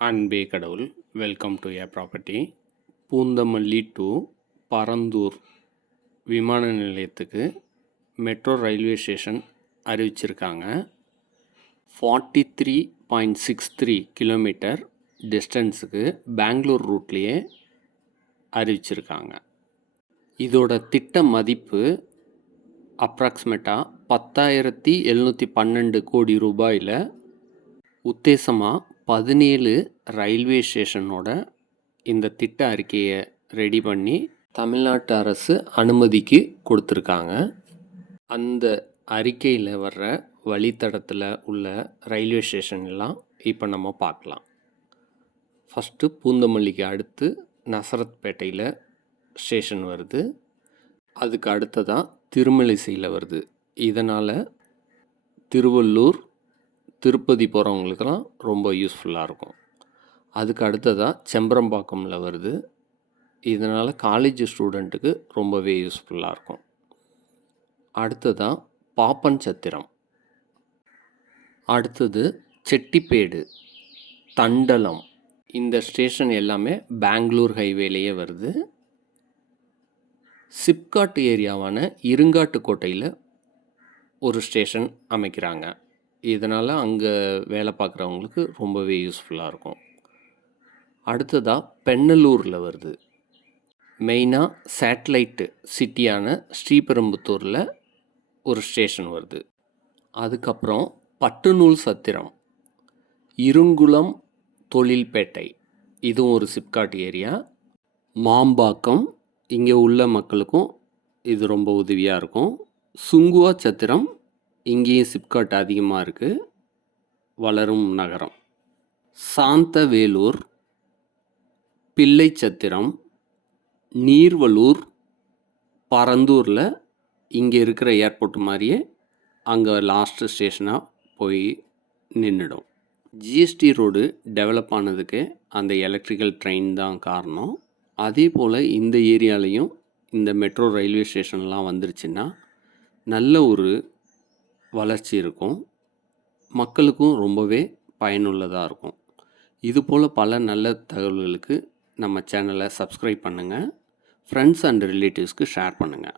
அன்பே கடவுள் welcome to a property Poonamallee to Parandur விமான நிலையத்துக்கு மெட்ரோ ரயில்வே ஸ்டேஷன் அறிவிச்சிருக்காங்க. Forty three point six three kilometre டிஸ்டன்ஸுக்கு Bangalore ரூட்லேயே அறிவிச்சிருக்காங்க. இதோட திட்ட மதிப்பு அப்ராக்சிமேட்டாக பத்தாயிரத்தி எழுநூற்றி பன்னெண்டு கோடி ரூபாயில் உத்தேசமாக பதினேழு ரயில்வே ஸ்டேஷனோட இந்த திட்ட அறிக்கையை ரெடி பண்ணி தமிழ்நாட்டு அரசு அனுமதிக்கு கொடுத்துருக்காங்க. அந்த அறிக்கையில் வர்ற வழித்தடத்தில் உள்ள ரயில்வே ஸ்டேஷன்லாம் இப்போ நம்ம பார்க்கலாம். ஃபஸ்ட்டு பூந்தமல்லிக்கு அடுத்து நசரத்பேட்டையில் ஸ்டேஷன் வருது. அதுக்கு அடுத்ததாக திருமலிசையில் வருது. இதனால் திருவள்ளூர் திருப்பதி போகிறவங்களுக்கெல்லாம் ரொம்ப யூஸ்ஃபுல்லாக இருக்கும். அதுக்கு அடுத்ததாக செம்பரம்பாக்கமில் வருது. இதனால் காலேஜ் ஸ்டூடெண்ட்டுக்கு ரொம்பவே யூஸ்ஃபுல்லாக இருக்கும். அடுத்ததாக பாப்பன் சத்திரம் அடுத்தது செட்டிப்பேடு தண்டலம். இந்த ஸ்டேஷன் எல்லாமே பெங்களூர் ஹைவேலேயே வருது. சிப்காட் ஏரியாவான இருங்காட்டுக்கோட்டையில் ஒரு ஸ்டேஷன் அமைக்கிறாங்க. இதனால் அங்கே வேலை பார்க்குறவங்களுக்கு ரொம்பவே யூஸ்ஃபுல்லாக இருக்கும். அடுத்ததாக பெண்ணலூரில் வருது. மெயினாக சேட்டலைட்டு சிட்டியான ஸ்ரீபெரும்புத்தூரில் ஒரு ஸ்டேஷன் வருது. அதுக்கப்புறம் பட்டுநூல் சத்திரம் இருங்குளம் தொழில்பேட்டை இதுவும் ஒரு சிப்காட் ஏரியா. மாம்பாக்கம் இங்கே உள்ள மக்களுக்கும் இது ரொம்ப உதவியாக இருக்கும். சுங்குவா சத்திரம் இங்கேயும் சிப்காட் அதிகமாக இருக்குது வளரும் நகரம். சாந்தவேலூர் பிள்ளைச்சத்திரம் நீர்வலூர் பரந்தூரில் இங்கே இருக்கிற ஏர்போர்ட் மாதிரியே அங்கே லாஸ்ட்டு ஸ்டேஷனாக போய் நின்றுடும் ஜிஎஸ்டி ரோடு டெவலப் ஆனதுக்கு அந்த எலக்ட்ரிக்கல் ட்ரெயின் தான் காரணம். அதே போல் இந்த ஏரியாலையும் இந்த மெட்ரோ ரயில்வே ஸ்டேஷன்லாம் வந்துருச்சுன்னா நல்ல ஒரு வளர்ச்சி இருக்கும். மக்களுக்கும் ரொம்பவே பயனுள்ளதாக இருக்கும். இதுபோல் பல நல்ல தகவல்களுக்கு நம்ம சேனலை சப்ஸ்கிரைப் பண்ணுங்கள் ஃப்ரெண்ட்ஸ் அண்ட் ரிலேட்டிவ்ஸ்க்கு ஷேர் பண்ணுங்கள்